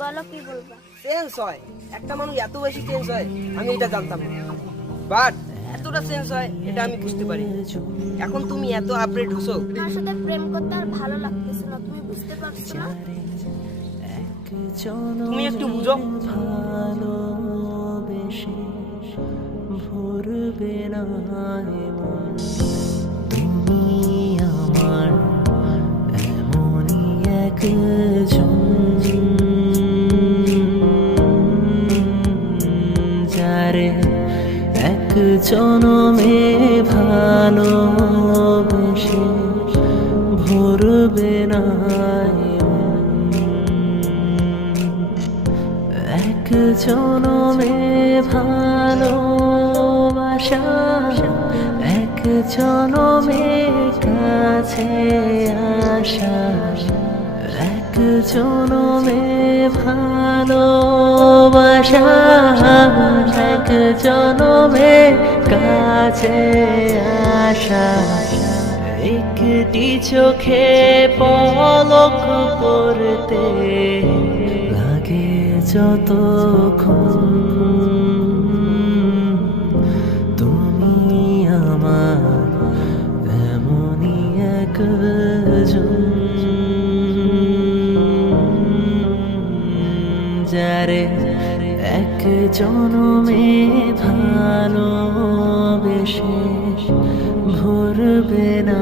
বলো কি বলবা। চেঞ্জ হয়, একটা মানুষ এত বেশি চেঞ্জ হয় আমি এটা জানতাম না, বাট এতটা চেঞ্জ হয় এটা আমি বুঝতে পারি। এখন তুমি এত আপডেট হছো। আমার সাথে প্রেম করতে আর ভালো লাগতেছে না, তুমি বুঝতে পারছো না? তুমি একটু বুঝো। ভালোবেসে ভরবে না এমন, তুমি আমার এমনই একজন যারে এক জনমে ভালোবেসে ভরবে না এমন, এক জনমে ভালোবাসা এক জনমে কাছে আসা, এক জনমে ভালোবাসা এক জনমে কাছে আসা, একটি চোখে পলক পড়তে লাগে যতক্ষণ, তুমি আমার এমনই একজন যারে এক জনমে ভালোবেসে ভরবে না